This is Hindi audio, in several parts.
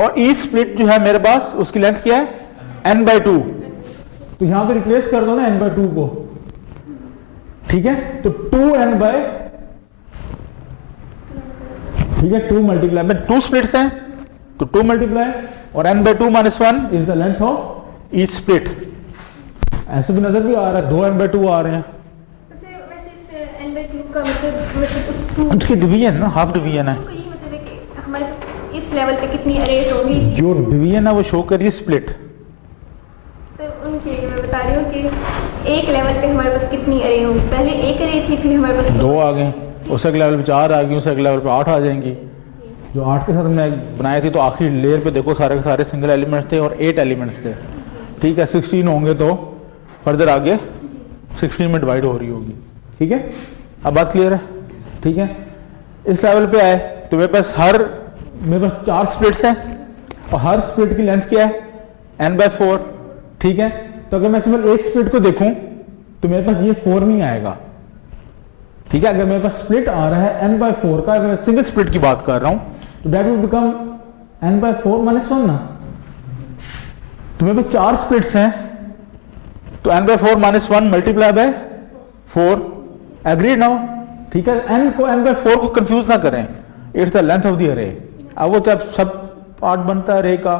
और ई स्प्लिट जो है मेरे पास उसकी लेंथ क्या है n/2, तो यहां पे रिप्लेस कर दो ना n/2 को, ठीक है, तो 2n बाय, ठीक है, 2 मल्टीप्लाई में 2 स्प्लिट्स हैं तो 2 मल्टीप्लाई और n/2 - 1 is the length of each split. ऐसे भी नजर भी आ रहा है 2n/2 आ रहे हैं, वैसे इस n/2 का मतलब उस 2 उसकी डिवीजन ना, हाफ डिवीजन है, तो ये मतलब है कि हमारे पास इस लेवल पे कितनी अरेज होगी, जो डिवीजन है वो शो कर रही है स्प्लिट। सर उनकी मैं बता रही हूँ कि एक लेवल पे हमारे पास कितनी अरे होगी, पहले एक अरे थी, फिर हमारे पास 2 आ गए, उस अगले लेवल पे 4 आ गई, उस अगले लेवल पे 8 आ जाएंगी। जो 8 के साथ हमने बनाए थे तो आखिरी लेयर पे देखो सारे के सारे सिंगल एलिमेंट्स थे और 8 एलिमेंट्स थे, ठीक है, 16 होंगे तो फर्दर आगे 16 में डिवाइड हो रही होगी, ठीक है, अब बात क्लियर है, ठीक है। इस लेवल पे आए तो मेरे पास 4 स्प्लिट्स हैं और हर स्प्लिट की लेंथ क्या है n/4, ठीक है, तो अगर मैं सिर्फ एक स्प्लिट को देखूं तो मेरे पास ये 4 नहीं आएगा, ठीक है, अगर मेरे पास स्प्लिट आ रहा है n/4 का, अगर मैं सिंगल स्प्लिट की बात कर रहा हूं तो दैट विल बिकम n/4 - 1 ना, तो मेरे पास 4 स्प्लिट्स हैं तो n/4 - 1 multiply by 4, agree now, ठीक है, n को n/4 को कंफ्यूज ना करें, it's the length of the अरे। अब वो जब सब पार्ट बनता है अरे का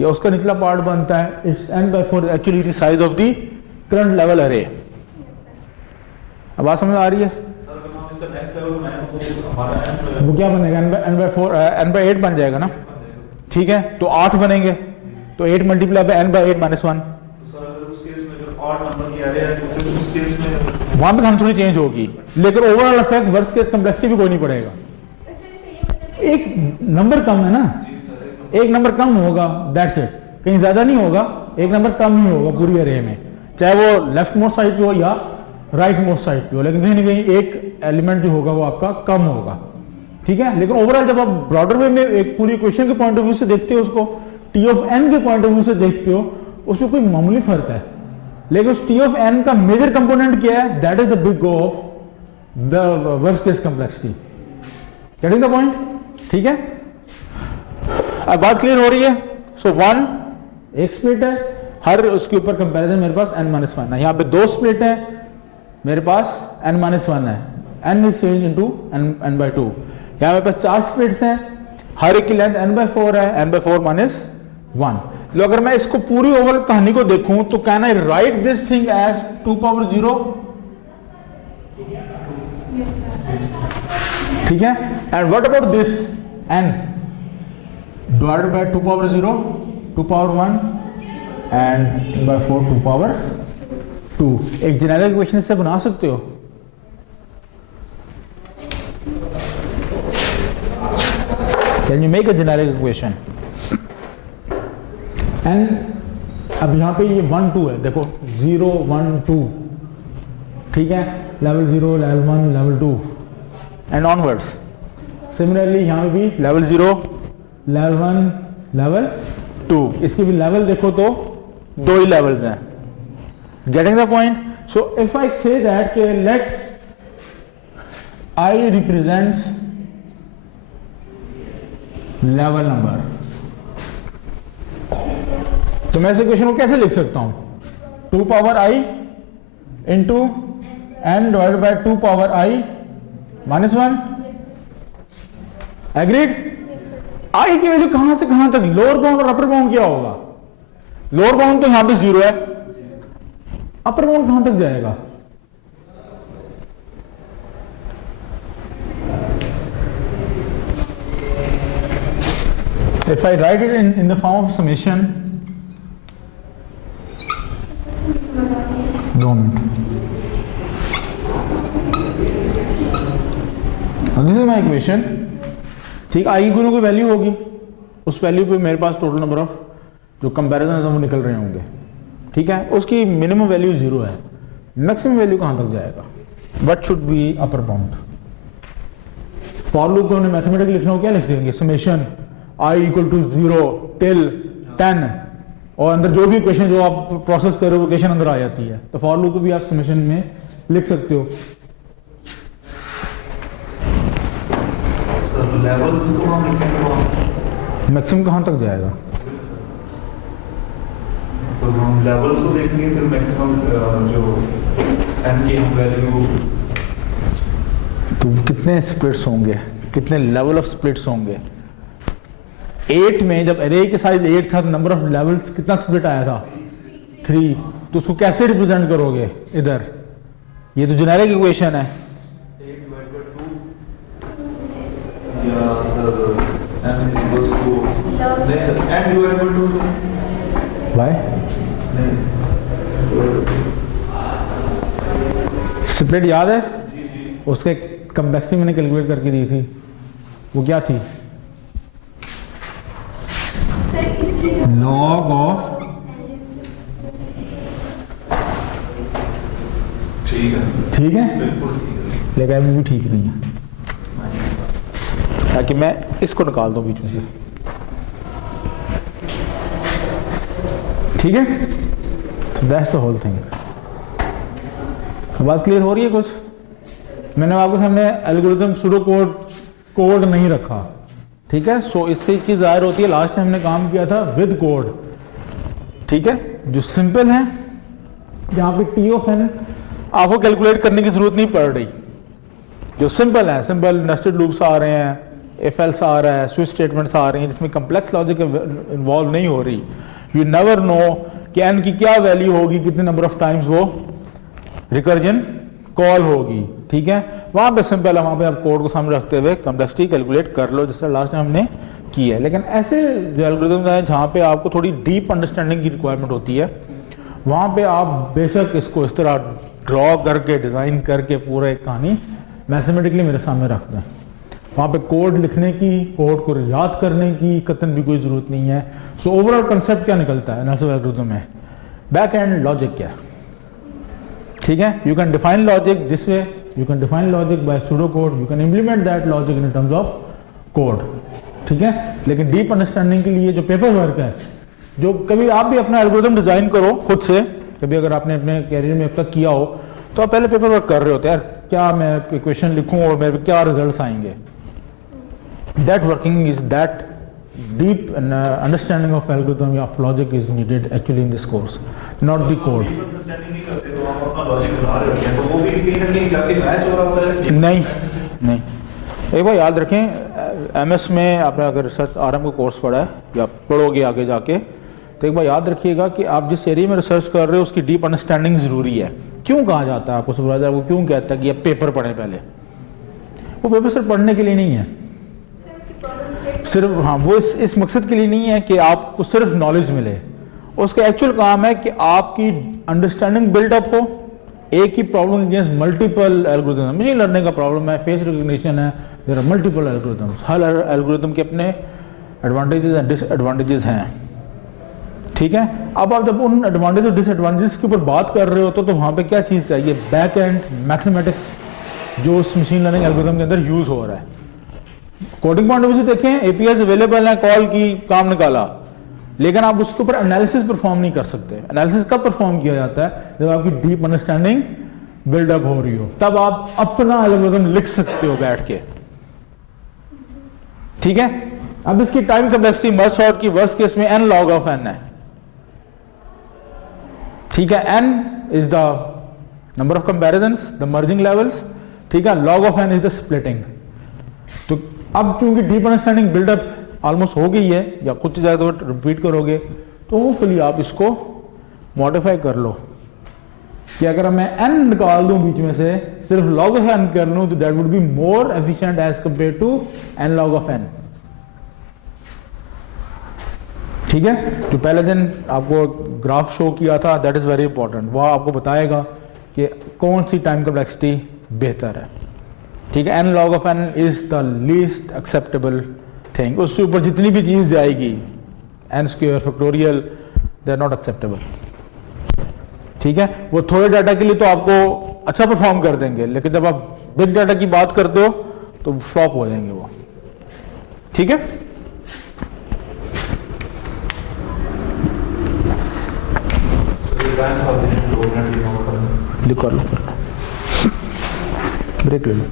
या उसका निचला पार्ट बनता है, it's n/4 actually the size of the current level अरे। अब बात समझ आ रही है? वो क्या बनेगा n/8 बन जाएगा ना, ठीक है, तो 8 बनेंगे तो 8 मल्टीप्लाई बाय n/8 - 1, वहां पे हम थोड़ी चेंज होगी, लेकिन overall effect worst case complexity भी कोई नहीं पड़ेगा। एक नंबर कम है ना, एक नंबर कम होगा, दैट्स इट, कहीं ज्यादा नहीं होगा, एक नंबर कम ही होगा पूरी अरे में, चाहे वो लेफ्ट मोस्ट साइड पे हो या राइट मोस्ट साइड पे हो, लेकिन कहीं ना कहीं एक एलिमेंट जो होगा वो आपका कम होगा, ठीक है। लेकिन ओवरऑल जब आप ब्रॉडर वे में एक पूरी इक्वेशन के पॉइंट ऑफ व्यू से देखते हो, उसको टी ऑफ एन के पॉइंट ऑफ व्यू से देखते हो, उसमें कोई मामूली फर्क है, लेकिन उस टी ऑफ एन का मेजर कंपोनेंट क्या है, that is the big of the worst case complexity, getting the point, ठीक है। अब बात क्लियर हो रही है। सो 1 एक स्प्लिट है, हर उसके ऊपर कंपैरिजन मेरे पास n - 1 है, यहां पे 2 स्प्लिट है, मेरे पास n - 1 है, n is change into n/2, यहां मेरे पास 4 स्प्लिट्स हैं, हर एक की लेंथ n/4 है, n/4 - 1। तो अगर मैं इसको पूरी ओवरऑल कहानी को देखूं तो can I write this thing as 2⁻0, ठीक है, and what about this n divided by 2⁻0, 2⁻1 and by 4 2⁻2, एक जेनेरिक इक्वेशन से बना सकते हो। Can you make a generic equation? And अब यहां पे ये 1 2 है, देखो 0 1 2, ठीक है, level 0 level 1 level 2 and onwards. Similarly यहां भी लेवल 0 लेवल 1 लेवल 2, इसके भी लेवल देखो तो 2 ही लेवल्स हैं, getting the point. So if I say that let I represents level number, तो मैं इस इक्वेशन को कैसे लिख सकता हूं, 2⁻i into n divided by 2⁻i - 1, agreed. i की वैल्यू कहां से कहां तक, लोअर बाउंड और अपर बाउंड क्या होगा, लोअर बाउंड तो यहां पे 0 है, अपर बाउंड कहां तक जाएगा, if I write it in the form of summation, don't, now this is my equation, ठीक, आई की कोई ना कोई वैल्यू होगी, उस वैल्यू पे मेरे पास टोटल नंबर ऑफ जो कंपैरिजन है वो निकल रहे होंगे, ठीक है, उसकी मिनिमम वैल्यू 0 है, मैक्सिमम वैल्यू कहां तक जाएगा, what should be upper bound. For loop को हमने मैथमेटिकली लिखना हो, क्या लिख देंगे, summation i equal to 0 till 10, और अंदर जो भी इक्वेशन जो आप प्रोसेस करो इक्वेशन अंदर आ जाती है, तो फॉर लूप को भी आप समेशन में लिख सकते हो। मैक्सिमम कहाँ तक जाएगा? तो हम लेवल्स को देखेंगे फिर मैक्सिमम जो n की हम वैल्यू। तो कितने स्प्लिट्स होंगे, कितने लेवल ऑफ स्प्लिट्स होंगे? 8 में जब एरे के साइज 8 था तो नंबर ऑफ लेवल्स कितना स्प्लिट आया था? 3। तो उसको कैसे रिप्रेजेंट करोगे इधर? ये तो जेनेरिक इक्वेशन है। 8 डिवाइड बाय 2 या sir n is equals to नहीं sir n divide by 2 sir by नहीं स्प्लिट याद है? जी जी उसके कम्प्लेक्सिटी मैंने कैलकुलेट करके दी थी, वो क्या थी? सर इसकी लॉग ऑफ, ठीक है ठीक है, बिल्कुल ठीक है लेकिन अभी भी ठीक नहीं है, ताकि मैं इसको निकाल दूं बीच में से। ठीक है, दैट्स द होल थिंग। बात क्लियर हो रही है कुछ? मैंने आपके सामने एल्गोरिथम सूडो कोड नहीं रखा, ठीक है। सो इससे चीज जाहिर होती है, लास्ट टाइम हमने काम किया था विद कोड, ठीक है, जो सिंपल है, जहां पे टी ऑफ एन आपको कैलकुलेट करने की जरूरत नहीं पड़ रही, जो सिंपल है, सिंपल नेस्टेड लूप्स आ रहे हैं, इफ एल्स आ रहा है, स्विच स्टेटमेंट्स आ रहे हैं, जिसमें कम्प्लेक्स लॉजिक इन्वॉल्व नहीं हो रही। यू नेवर नो कि एन की क्या वैल्यू होगी, कितने नंबर ऑफ टाइम्स वो रिकर्जन कॉल होगी, ठीक है। वहां पे सिंपल है, वहां पे आप कोड को सामने रखते हुए कम्प्लेक्सिटी कैलकुलेट कर लो, जिस तरह लास्ट टाइम हमने की है। लेकिन ऐसे जो एल्गोरिथम्स हैं जहां पे आपको थोड़ी डीप अंडरस्टैंडिंग की रिक्वायरमेंट होती है, वहां पे आप बेशक इसको इस तरह ड्रॉ करके डिजाइन करके पूरा एक कहानी मैथमेटिकली मेरे सामने रख दें। वहां पे कोड लिखने की, कोड को याद करने की कतन भी कोई जरूरत नहीं है। सो ओवरऑल कंसेप्ट क्या निकलता है एनालिसिस एल्गोरिथम में? बैक एंड लॉजिक क्या है, ठीक है। You can define logic this way, you can define logic bye pseudo code, you can implement that logic in terms of code, ठीक है। लेकिन डीप अंडरस्टैंडिंग के लिए जो पेपर वर्क है, जो कभी आप भी अपना एल्गोरिथम डिजाइन करो खुद से, कभी अगर आपने अपने कैरियर में अब तक किया हो, तो आप पहले पेपर वर्क कर रहे होते हैं, यार क्या मैं इक्वेशन लिखूं और मेरे क्या रिजल्ट्स आएंगे। That working is that deep understanding of algorithm of logic is needed actually in this course, not the code. Understanding नहीं करते तो हम अपना लॉजिक बना रहे होते हैं, तो वो भी कहीं ना कहीं जाके मैच हो रहा होता है। नहीं, एक बार याद रखें, एमएस में आपने अगर रिसर्च आरएम का कोर्स पढ़ा है या पढ़ोगे आगे जाके, तो एक बार याद रखिएगा कि आप जिस एरिया में रिसर्च कर रहे हो उसकी डीप अंडरस्टैंडिंग जरूरी है। क्यों कहा जाता है आपको सुपरवाइजर आपको क्यों कहता है कि आप पेपर पढ़ें पहले? वो पेपर सिर्फ पढ़ने के लिए नहीं है, सिर्फ हाँ वो इस मकसद के लिए नहीं है कि आपको सिर्फ नॉलेज मिले। उसका एक्चुअल काम है कि आपकी अंडरस्टैंडिंग बिल्डअप हो एक ही problem against multiple algorithm. Machine learning का प्रॉब्लम है, फेस रिकग्निशन है, देयर आर मल्टीपल एल्गोरिथम्स, हर एल्गोरिथम के अपने एडवांटेजेस एंड डिसएडवांटेजेस हैं, ठीक है। अब आप जब उन एडवांटेज और डिसएडवांटेजेस के ऊपर बात कर रहे होते तो वहां पे क्या चीज चाहिए? बैक एंड मैथमेटिक्स जो उस मशीन लर्निंग एल्गोरिथम के अंदर यूज हो रहा है। कोडिंग पॉइंट ऑफ व्यू से देखें, एपीआई अवेलेबल है, कॉल की, काम निकाला, लेकिन आप उसके ऊपर एनालिसिस परफॉर्म नहीं कर सकते। एनालिसिस कब परफॉर्म किया जाता है? जब आपकी डीप अंडरस्टैंडिंग बिल्डअप हो रही हो, तब आप अपना एल्गोरिथम लिख सकते हो बैठ के, ठीक है। अब इसकी टाइम कम्प्लेक्सिटी मर्ज सॉर्ट की वर्स्ट केस में n log ऑफ n है, ठीक है। n is the number of comparisons, the merging levels, ठीक है। log of n is the splitting. तो अब क्योंकि डीप अंडरस्टैंडिंग बिल्डअप ऑलमोस्ट हो गई है, या कुछ ज्यादा रिपीट करोगे, तो होपफुली आप इसको मॉडिफाई कर लो कि अगर मैं n निकाल दूं बीच में से, सिर्फ log ऑफ n कर लूं, तो that would be more efficient as compare to n log of n, ठीक है। जो पहले दिन आपको ग्राफ शो किया था, दैट इज वेरी इंपॉर्टेंट। वह आपको बताएगा कि कौन सी टाइम कम्प्लेक्सिटी बेहतर है, ठीक है। n log of n is the least acceptable thing. उससे ऊपर जितनी भी चीज जाएगी, n square factorial, they are not acceptable, ठीक है। वो थोड़े डाटा के लिए तो आपको अच्छा परफॉर्म कर देंगे, लेकिन जब आप बिग डाटा की बात करते हो तो फ्लॉप हो जाएंगे वो, ठीक है। लिख कर लो, ब्रेक ले लो।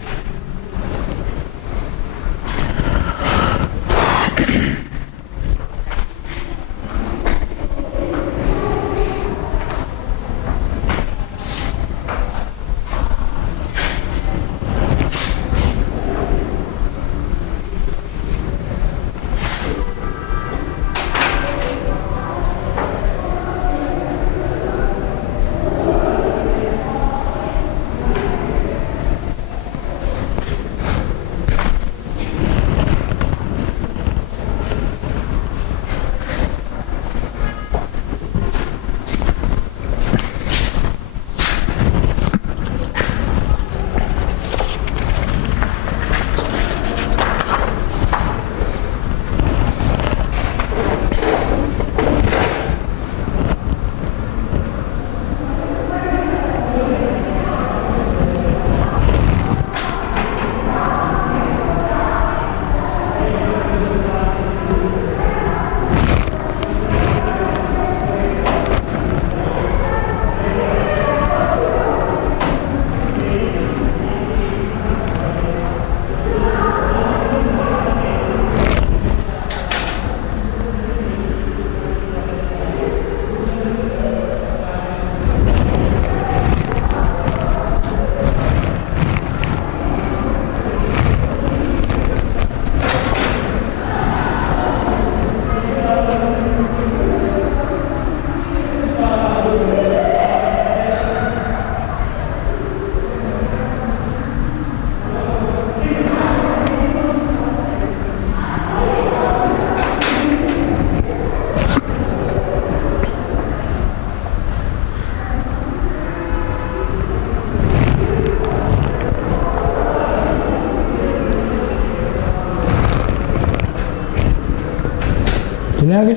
में आ गए।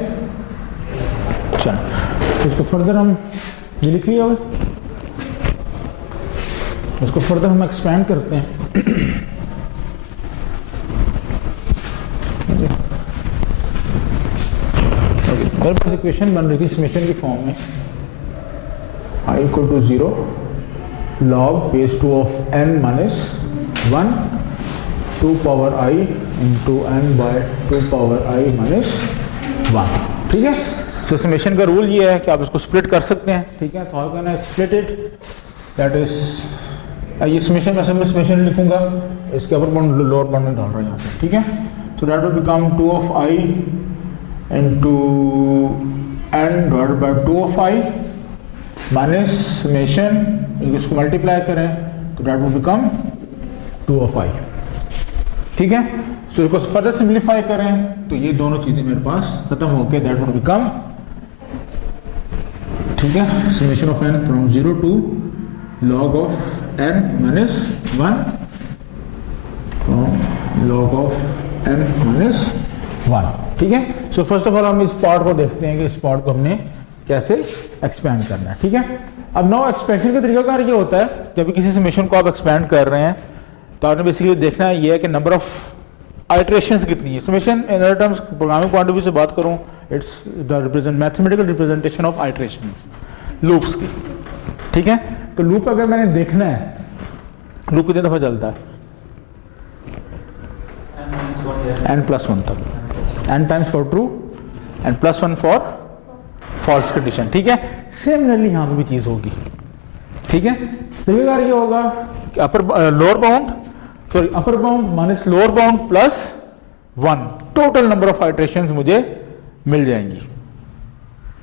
चलो तो इसको फर्दर हम ये लिख लिया होगा, इसको फर्दर हम एक्सपेंड करते हैं। मेरे पास इक्वेशन बन रही थी समेशन की फॉर्म में, i equal to 0 log base 2 of n minus 1 2 power i into n by 2 power i minus 1। ठीक है, तो समेशन का रूल ये है कि आप इसको स्प्लिट कर सकते हैं। ठीक है, तो how can I split it, that is ये समेशन में समेशन लिखूंगा, इसके अपर बाउंड लोअर बाउंड में डाल रहा हूँ यहाँ पे। ठीक है, so that will become 2 of I into n divided by 2 of I minus summation, इसको मल्टीप्लाई करें तो that will become 2 of I। ठीक है, तो इसको फर्दर सिंप्लीफाई करें तो ये दोनों चीजें मेरे पास खत्म होकर that will become, ठीक है, summation of n from 0 to log of n minus 1 from log of n minus 1। ठीक है, सो फर्स्ट ऑफ ऑल हम इस पार्ट को देखते हैं कि इस पार्ट को हमने कैसे एक्सपेंड करना है। ठीक है, अब नाउ एक्सपेंशन का तरीकाकार ये होता है, जब किसी समेशन को आप एक्सपेंड कर रहे हैं तो आपने बेसिकली देखना है ये है कि नंबर ऑफ आइट्रेशंस कितनी है। Summation in other terms programming point of view से बात करूं, it's the represent mathematical representation of iterations, loops की। ठीक है, तो लूप अगर मैंने देखना है, लूप कितने दफा चलता है, n+1 तक, n times for true and +1 for false condition. ठीक है, सिमिलरली यहां पे भी चीज होगी। ठीक है, तरीका ये होगा कि lower bound sorry upper bound minus lower bound +1 total number of iterations मुझे मिल जाएंगी।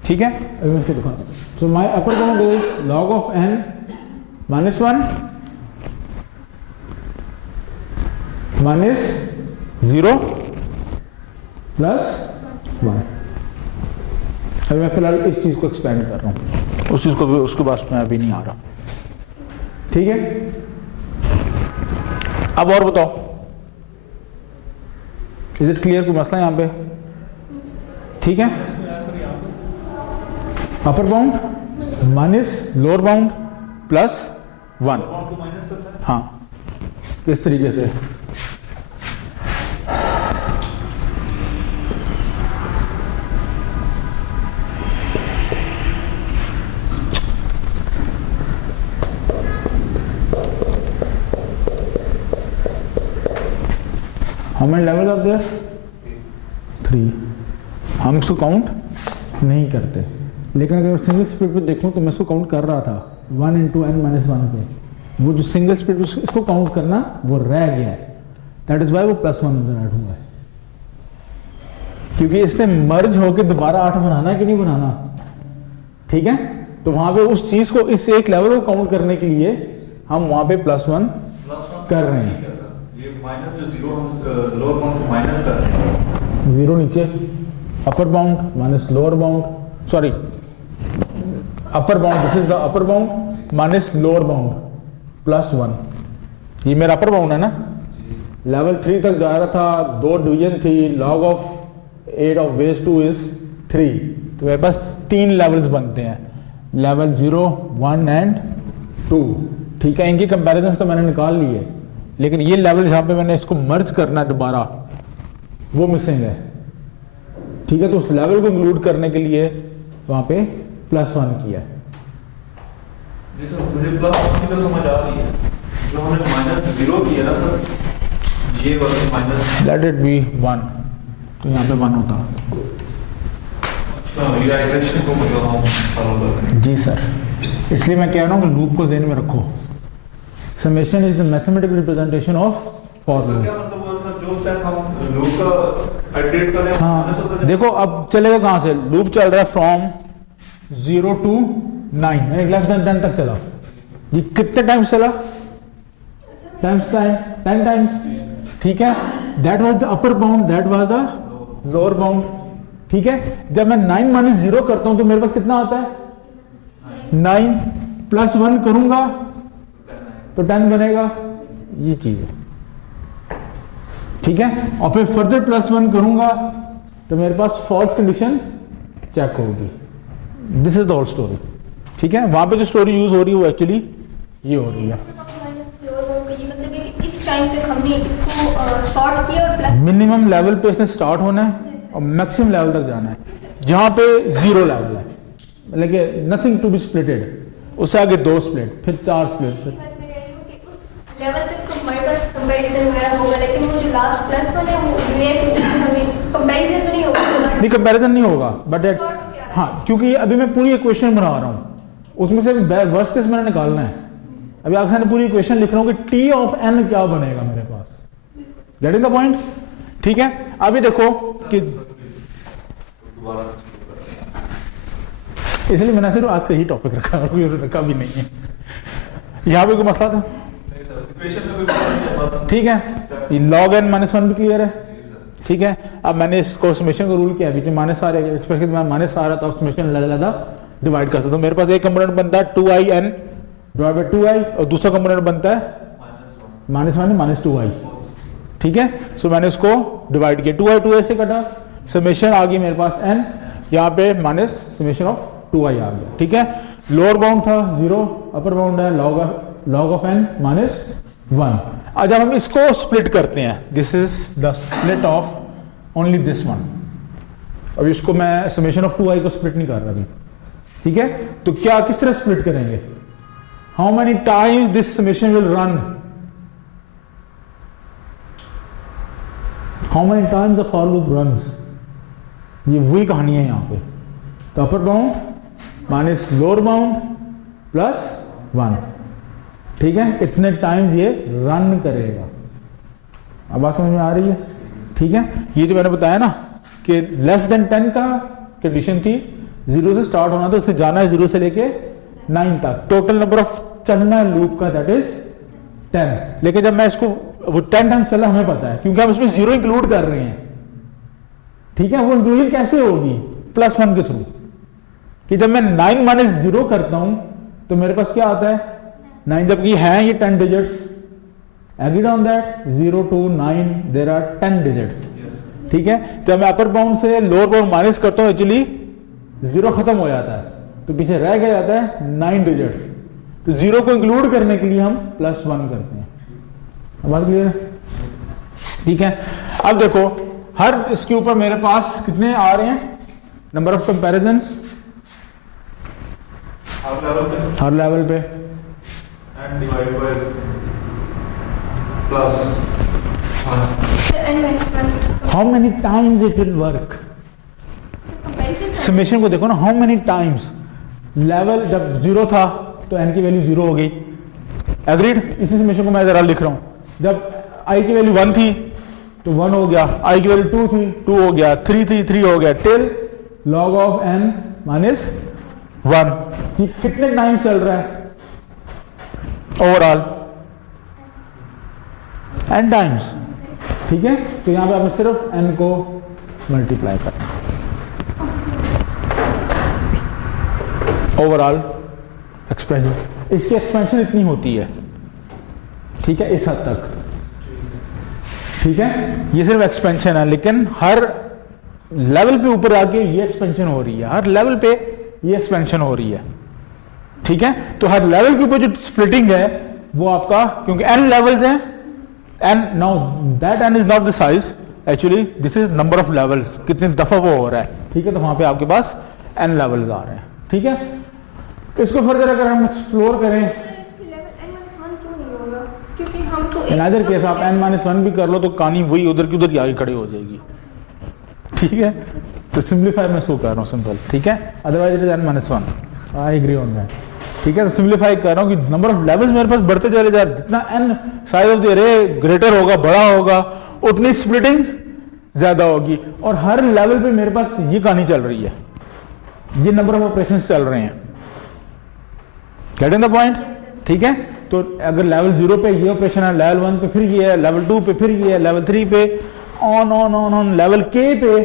ठीक है, अभी इसको दिखाता हूं। So my upper bound is log of n -1 minus 0 +1। अभी मैं फिलहाल इस चीज को एक्सपेंड कर रहा हूं, उस चीज को भी उसके पास में अभी नहीं आ रहा। ठीक है, अब और बताओ, इज इट क्लियर, कोई मसला यहां पे? ठीक है, upper bound minus lower bound +1। हाँ, इस तरीके से। हमें लेवल ऑफ देयर 3, हम इसको काउंट नहीं करते, लेकिन अगर सिंगल स्प्लिट पे देखूं तो मैं इसको काउंट कर रहा था 1 × n-1 पे। वो जो सिंगल स्प्लिट इसको काउंट करना वो रह गया है, दैट इज वाई वो +1 नजर ऐड हुआ है, क्योंकि इसने मर्ज होकर दोबारा 8 बनाना है कि नहीं बनाना। ठीक है, तो वहां पे उस चीज को, इस एक लेवल को काउंट करने के लिए हम वहां पे +1 कर रहे हैं। माइनस जो 0 हम लोअर बाउंड को माइनस कर रहे हैं, 0 नीचे, upper bound minus lower bound, sorry upper bound, this is the upper bound minus lower bound +1। ये मेरा अपर बाउंड है ना, लेवल 3 तक जा रहा था, 2 डिवीजन थी, log of 8 of base 2 is 3, तो मेरे पास 3 लेवल्स बनते हैं, लेवल 0, 1 एंड 2। ठीक है, इनकी कंपैरिजन तो मैंने निकाल ली है, लेकिन ये लेवल जहां पे मैंने इसको मर्ज करना है दोबारा, वो मिसिंग है। ठीक है, तो उस लेवल को इंक्लूड करने के लिए वहां पे +1 किया है। जी सर, मुझे +1 की तो समझ आ रही है, जो हमने -0 किया ना सर, ये वाला माइनस, लेट इट बी 1, तो यहाँ पे 1 होता। अच्छा, ये आइट्रेशन को मतलब हम फॉलो करते हैं। जी सर, इसलिए मैं कह रहा हूँ कि लूप को ज़हन में रखो। Summation is the mathematical representation of for loop. क्या मतलब वो सर, जो स्टेप हम लूप का इटरेट करें, हाँ, देखो अब चलेगा कहाँ से, लूप चल रहा है फ्रॉम 0 to 9, यानी लेस देन 10 तक चला। ये कितने टाइम्स चला? Times time 10 times. ठीक है, that was the upper bound, that was the lower bound. ठीक है, जब मैं 9 - 0 करता हूं तो मेरे पास कितना आता है? 9 +1 करूंगा तो 10 बनेगा, ये चीज है। ठीक है, और फिर फर्दर +1 करूंगा तो मेरे पास फॉल्स कंडीशन चेक होगी। This is the whole story. ठीक है, वहां पे जो स्टोरी यूज हो रही है वो एक्चुअली ये हो रही है। इस टाइम तक हमने इसको सॉर्ट किया और प्लस मिनिमम लेवल पे इसने स्टार्ट होना है और मैक्सिमम लेवल तक जाना है, जहां पे 0 लेवल है, मतलब कि नथिंग टू बी स्प्लिटेड, उससे आगे 2 स्प्लिट, फिर 4 स्प्लिट, फिर लेवल तक तो हमारे पास कंपैरिजन वगैरह होगा, लेकिन वो जो लास्ट प्लस वन है वो ये है कि उसमें हमें कंपैरिजन तो नहीं होगा। नहीं, कंपैरिजन नहीं होगा, बट हाँ, क्योंकि अभी मैं पूरी इक्वेशन बना रहा हूँ, उसमें से वर्स्ट केस मैंने निकालना है। अभी आपके सामने पूरी इक्वेशन लिख रहा हूँ कि टी ऑफ एन क्या बनेगा मेरे पास। Getting the point? ठीक है, अभी देखो कि इसलिए मैंने सिर्फ आज का ही टॉपिक रखा भी नहीं है, यहाँ पे कोई मसला था? ठीक है, log n माइनस 1 भी क्लियर है। ठीक है, अब मैंने इसको समेशन का रूल किया है, बीच माइनस आ रहा है, एक्सप्रेशन में माइनस आ रहा था, समेशन लगा डिवाइड कर सकता हूं। मेरे पास एक कंपोनेंट बनता है 2in डिवाइड बाय 2i और दूसरा कंपोनेंट बनता है -1 माइनस 2i। ठीक है, सो मैंने इसको डिवाइड किया, 2i 2i से कटा, समेशन आ गई मेरे पास n, यहाँ पे माइनस समेशन ऑफ 2i आ गया। ठीक है, लोअर बाउंड था 0, अपर बाउंड है log ऑफ n माइनस 1। आज हम इसको स्प्लिट करते हैं, this is the split of only this one. अब इसको मैं समेशन ऑफ 2i को स्प्लिट नहीं कर रहा अभी। ठीक है, तो क्या किस तरह स्प्लिट करेंगे? How many times this summation will run, how many times the for loop runs, ये वही कहानी है यहाँ पे। तो upper bound minus lower bound plus 1। ठीक है, इतने टाइम्स ये रन करेगा। अब बात समझ में आ रही है? ठीक है, ये जो मैंने बताया ना कि लेस देन 10 का कंडीशन थी, 0 से स्टार्ट होना, तो उससे जाना है 0 से लेके 9 तक, टोटल नंबर ऑफ चलना है लूप का दैट इज 10। लेकिन जब मैं इसको वो 10 टाइम्स चला, हमें पता है क्योंकि हम इसमें 0 इंक्लूड कर रहे हैं। ठीक है, वो इंक्लूजन कैसे होगी? +1 के थ्रू, कि जब मैं 9 माइनस 0 करता हूं तो मेरे पास क्या आता है 9, जबकि है ये 10 digits. Agreed on that? 0 to 9 there are 10 digits. ठीक है, जब मैं अपर बाउंड से लोअर बाउंड माइनस करता हूं, एक्चुअली 0 खत्म हो जाता है, तो पीछे रह गया जाता है 9 डिजिट्स। तो 0 को इंक्लूड करने के लिए हम +1 करते हैं। बात क्लियर है? ठीक है, अब देखो हर इसके ऊपर मेरे पास कितने आ रहे हैं number of comparisons her level पे, and divide by plus 1. How many times it will work. Summation को देखो ना, हाउ मेनी टाइम्स, लेवल जब 0 था तो n की वैल्यू 0 हो गई। एग्रीड? इसी समेशन को मैं जरा लिख रहा हूं, जब i की वैल्यू 1 थी तो 1 हो गया, i की वैल्यू 2 थी 2 हो गया, 3 थी 3 हो गया, till log of n minus 1। ये कितने टाइम चल रहा है ओवरऑल? n times. ठीक है, तो यहां पे आपने सिर्फ n को मल्टीप्लाई करना, ओवरऑल एक्सपेंशन। इसकी एक्सपेंशन इतनी होती है। ठीक है, इस हद तक। ठीक है, ये सिर्फ एक्सपेंशन है, लेकिन हर लेवल पे ऊपर आके ये एक्सपेंशन हो रही है, हर लेवल पे ये एक्सपेंशन हो रही है। ठीक है, तो हर लेवल के ऊपर जो स्प्लिटिंग है वो आपका, क्योंकि n लेवल्स हैं, n now that n is not the size, actually this is number of levels, कितनी दफा वो हो रहा है। ठीक है, तो वहां पे आपके पास n लेवल्स आ रहे हैं। ठीक है, इसको फर्दर अगर हम एक्सप्लोर करें, इन अदर केस आप n-1 भी कर लो तो कहानी वही उधर की उधर ही आगे खड़ी हो जाएगी। ठीक है, तो सिंप्लीफाई मैं इसको कर रहा हूँ सिंपल। ठीक है, otherwise it is n-1, I agree on that. ठीक है, तो सिंप्लीफाई कर रहा हूँ कि नंबर ऑफ लेवल्स मेरे पास बढ़ते चले जा रहे, जितना n साइज ऑफ द अरे ग्रेटर होगा, बड़ा होगा, उतनी स्प्लिटिंग ज्यादा होगी। और हर लेवल पे मेरे पास ये कहानी चल रही है, ये नंबर ऑफ ऑपरेशन चल रहे हैं। Getting the point? ठीक है, तो अगर लेवल 0 पे ये ऑपरेशन है, लेवल 1 पे फिर ये है, लेवल 2 पे फिर ये है, लेवल 3 पे ऑन लेवल k पे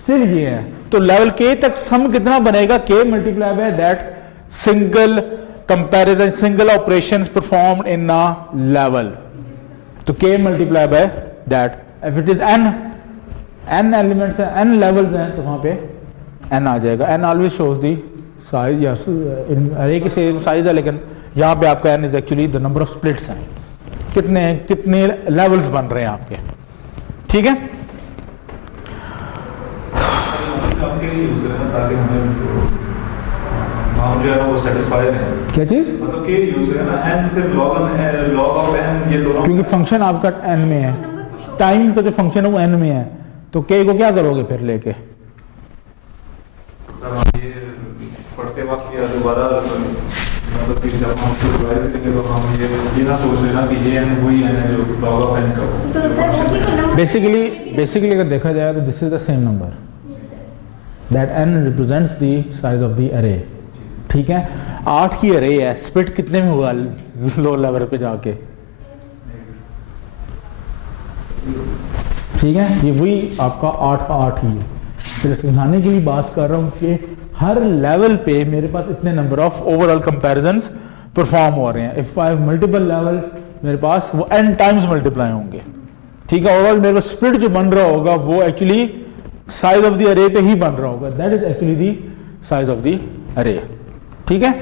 स्टिल ये है। तो लेवल k तक सम कितना बनेगा? k multiply by that single comparison, single operations performed in a level. तो k multiply by that, if it is n n elements हैं, n लेवल्स हैं, तो वहाँ पे n आ जाएगा। n always shows the size, या अरे की सेम साइज है, लेकिन यहाँ पे आपका n is actually the number of splits हैं, कितने लेवल्स बन रहे हैं आपके, ठीक है। आपके यूज करें ना ताकि हमें हम जो है ना वो सेटिस्फाई रहे। क्या चीज़? मतलब के यूज करें ना n फिर log ऑफ n, ये दोनों, क्योंकि फंक्शन आपका n में है, टाइम का जो फंक्शन है वो n में है, तो k को क्या करोगे फिर लेके? सर हम ये पढ़ते वक्त या दोबारा मतलब कि जब हम रिवाइज करेंगे तो हम ये ना सोच लेना कि ये n वही n है जो log ऑफ n का हो। तो सर वो भी तो नंबर बेसिकली अगर देखा जाए तो this is the same number that n represents the size of the अरे, ठीक है। 8 की अरे है, स्प्लिट कितने में हुआ लो लेवल पे जाके, ठीक है। ये वही आपका 8 का 8 ही है। फिर समझाने के लिए बात कर रहा हूँ कि हर लेवल पे मेरे पास इतने number of overall comparisons perform हो रहे हैं। If I have multiple levels, मेरे पास वो n टाइम्स मल्टीप्लाई होंगे, ठीक है। ओवरऑल मेरे पास स्प्लिट जो बन रहा होगा वो एक्चुअली साइज ऑफ द अरे पे ही बन रहा होगा, that is actually the size of the अरे, ठीक है।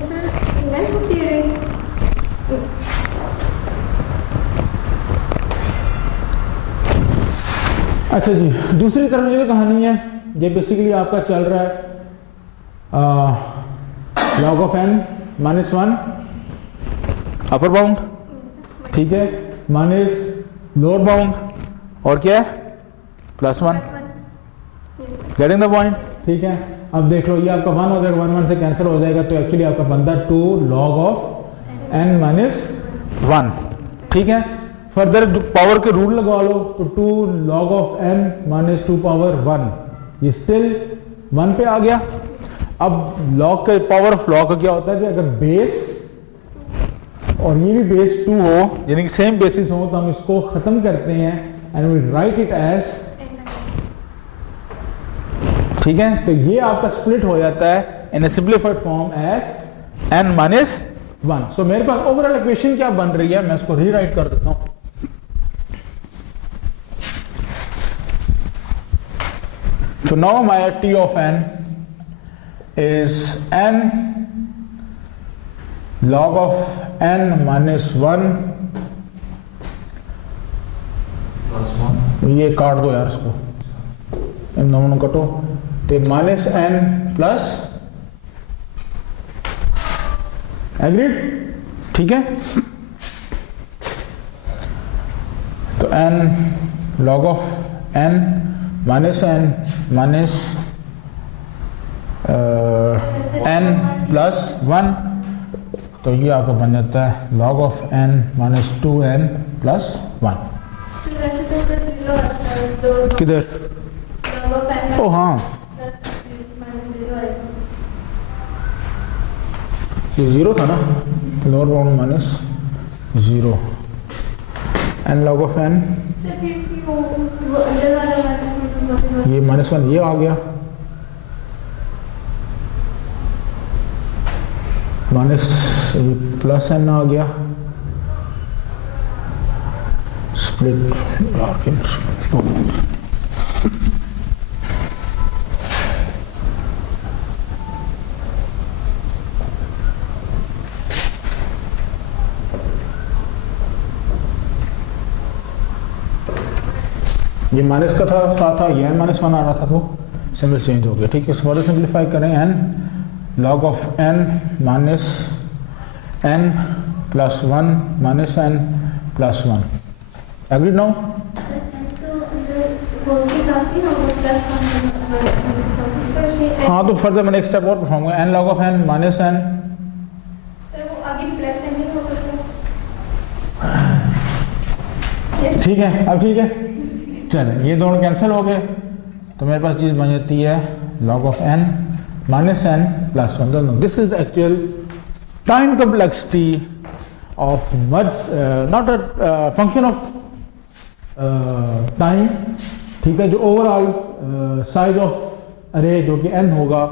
सर लेंथ ऑफ द अरे, अच्छा जी, दूसरी तरफ ये कहानी है, ये बेसिकली आपका चल रहा है log of n minus 1 upper bound, ठीक है, माइनस लोअर बाउंड, और क्या है +1, गेटिंग द पॉइंट, ठीक है। अब देख लो ये आपका 1 हो जाएगा, 1 से कैंसिल हो जाएगा, तो एक्चुअली आपका बनता है 2 log ऑफ n माइनस 1, ठीक है। फर्दर पावर के रूल लगा लो, तो 2 log of n minus 2 power 1, ये स्टिल 1 पे आ गया। अब लॉग के पावर ऑफ लॉग का क्या होता है कि अगर बेस और ये भी बेस 2 हो, यानी कि सेम बेसिस हो, तो हम इसको खत्म करते हैं and we write it as, ठीक है। तो ये आपका स्प्लिट हो जाता है in a simplified form as n minus 1। So मेरे पास ओवरऑल इक्वेशन क्या बन रही है, मैं इसको रीराइट कर देता हूं। So now my t of n is n log of n minus 1, +1, ये काट दो यार इसको, इन दोनों कटो, तो माइनस n प्लस, एग्रीड, ठीक है। तो n log of n minus n minus n plus 1, तो ये आपको बन जाता है log of n minus 2n plus 1। वैसे तो इसका 0 आता है, तो किधर? log ऑफ n ओ हाँ, माइनस 0 आएगा। ये 0 था ना, lower bound minus 0, n log of n, sir फिर भी वो अंदर वाला माइनस में ये -1 ये आ गया, माइनस प्लस n आ गया, स्प्लिट ये माइनस का था ये -1 आ रहा था, तो सिंबल चेंज हो गया, ठीक है। फर्दर सिंप्लीफाई करें, n log of n minus n plus 1 minus n plus 1, agreed now? हाँ, तो फर्दर मैंने एक स्टेप और परफॉर्म किया, n log of n minus n, sir वो आगे प्लस n नहीं होगा, ठीक है। अब ठीक है, चलो ये दोनों कैंसिल हो गए, तो मेरे पास चीज़ बन जाती है log of n minus n plus 1। This is actual time complexity of much, not a function of time, ठीक है। जो ओवरऑल साइज ऑफ अरे जो कि n होगा,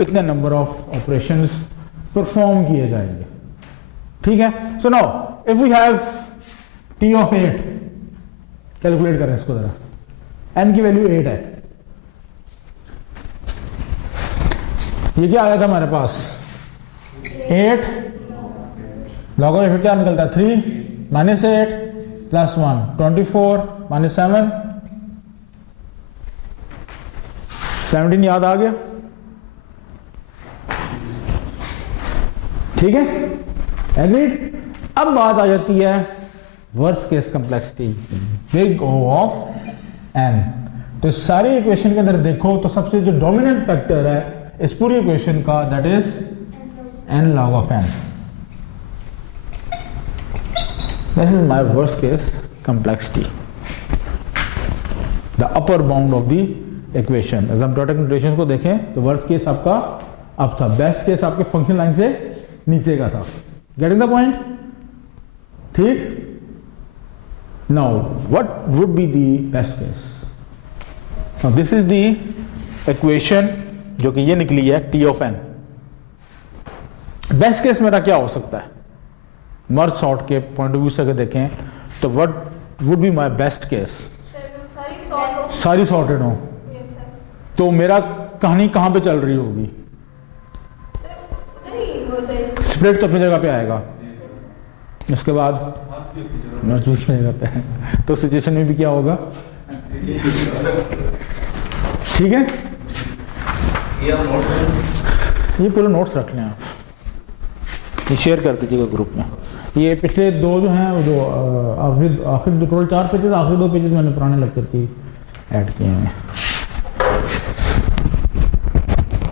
इतने नंबर ऑफ ऑपरेशंस परफॉर्म किए जाएंगे, ठीक है। So now if we have t of 8, calculate करें इसको जरा। n की वैल्यू 8 है, ये क्या आया था हमारे पास 8, लॉग ऑफ इफेक्ट क्या निकलता है 3 माइनस 8 प्लस 1 24 माइनस 7 17 याद आ गया, ठीक है एग्रीड। अब बात आ जाती है worst case complexity big O of n। तो सारी इक्वेशन के अंदर देखो तो सबसे जो डोमिनेंट फैक्टर है इस पूरी इक्वेशन का that is n log of n। This is my worst case complexity, the upper bound of the equation. Asymptotic notations को देखें तो वर्स्ट केस आपका अप था, बेस्ट केस आपके फंक्शन लाइन से नीचे का था। गेटिंग द पॉइंट, ठीक। Now what would be the best case? Now this is the equation जो कि ये निकली है t of n। Best case मेरा क्या हो सकता है? मर्ज सॉर्ट के पॉइंट ऑफ व्यू से अगर देखें तो what would be my best case? सारी सॉर्टेड हो तो मेरा कहानी कहां पे चल रही होगी? स्प्लिट तो अपनी जगह पे आएगा, उसके बाद मर्ज भी अपनी जगह पे है, तो सिचुएशन में भी क्या होगा? ठीक है, ये पूरे नोट्स रख लें आप, ये शेयर कर दीजिएगा ग्रुप में। ये पिछले दो जो हैं वो जो आखिर दो टोटल 4 पेजेस, आखिरी 2 पेजेस मैंने पुराने लेक्चर की ऐड किए हैं।